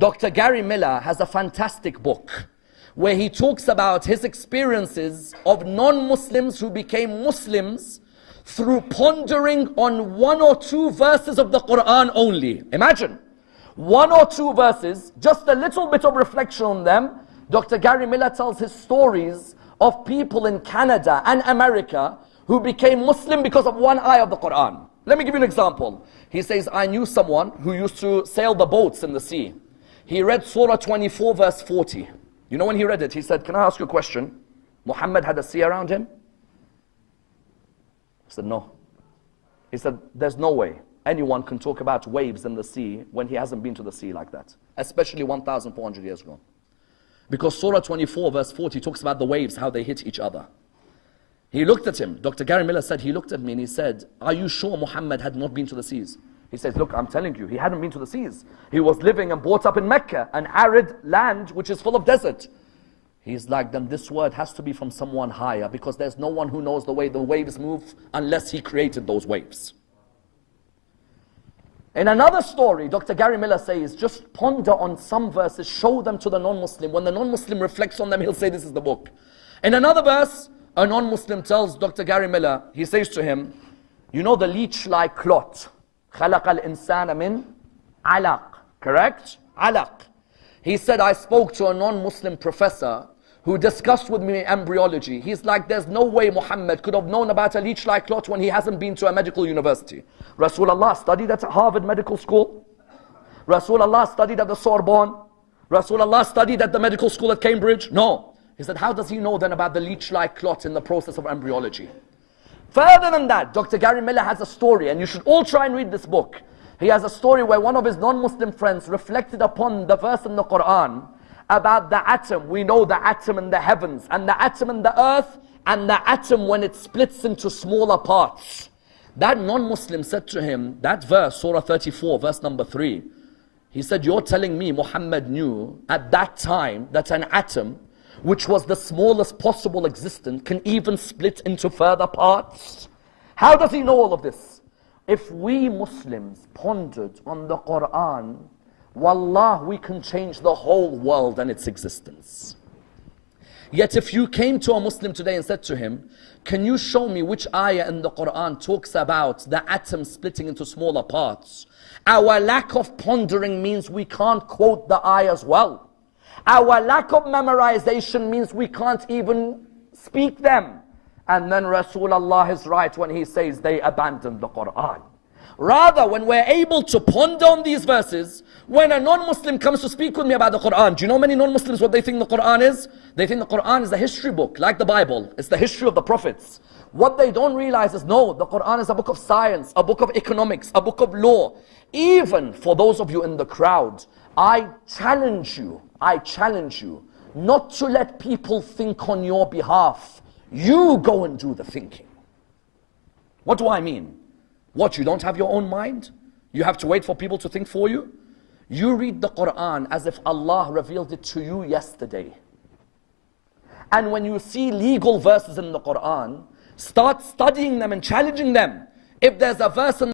Dr. Gary Miller has a fantastic book where he talks about his experiences of non-Muslims who became Muslims through pondering on one or two verses of the Quran only. Imagine, one or two verses, just a little bit of reflection on them. Dr. Gary Miller tells his stories of people in Canada and America who became Muslim because of one ayah of the Quran. Let me give you an example. He says, I knew someone who used to sail the boats in the sea. He read Surah 24 verse 40. You know when he read it, he said, can I ask you a question? Muhammad had a sea around him? I said, no. He said, there's no way anyone can talk about waves in the sea when he hasn't been to the sea like that. Especially 1,400 years ago. Because Surah 24 verse 40 talks about the waves, how they hit each other. He looked at him. Dr. Gary Miller said, he looked at me and he said, are you sure Muhammad had not been to the seas? He says, look, I'm telling you, he hadn't been to the seas. He was living and brought up in Mecca, an arid land which is full of desert. He's like, then this word has to be from someone higher, because there's no one who knows the way the waves move unless he created those waves. In another story, Dr. Gary Miller says, just ponder on some verses, show them to the non-Muslim. When the non-Muslim reflects on them, he'll say, this is the book. In another verse, a non-Muslim tells Dr. Gary Miller, he says to him, you know the leech-like clot, خَلَقَ الْإِنسَانَ مِنْ عَلَقٍ, correct? Alaq. He said, I spoke to a non-Muslim professor who discussed with me embryology. He's like, there's no way Muhammad could have known about a leech-like clot when he hasn't been to a medical university. Rasulullah studied at Harvard Medical School. Rasulullah studied at the Sorbonne. Rasulullah studied at the medical school at Cambridge. No. He said, how does he know then about the leech-like clot in the process of embryology? Further than that, Dr. Gary Miller has a story, and you should all try and read this book. He has a story where one of his non-Muslim friends reflected upon the verse in the Quran about the atom. We know the atom in the heavens, and the atom in the earth, and the atom when it splits into smaller parts. That non-Muslim said to him, that verse, Surah 34, verse number 3, he said, you're telling me Muhammad knew at that time that an atom, which was the smallest possible existent, can even split into further parts? How does he know all of this? If we Muslims pondered on the Quran, wallah, we can change the whole world and its existence. Yet if you came to a Muslim today and said to him, can you show me which ayah in the Quran talks about the atom splitting into smaller parts? Our lack of pondering means we can't quote the ayahs well. Our lack of memorization means we can't even speak them. And then Rasulullah is right when he says they abandoned the Quran. Rather, when we're able to ponder on these verses, when a non-Muslim comes to speak with me about the Quran, do you know many non-Muslims what they think the Quran is? They think the Quran is a history book, like the Bible. It's the history of the prophets. What they don't realize is, no, the Quran is a book of science, a book of economics, a book of law. Even for those of you in the crowd, I challenge you not to let people think on your behalf. You go and do the thinking. What do I mean? What, you don't have your own mind? You have to wait for people to think for you? You read the Quran as if Allah revealed it to you yesterday. And when you see legal verses in the Quran, start studying them and challenging them. If there's a verse in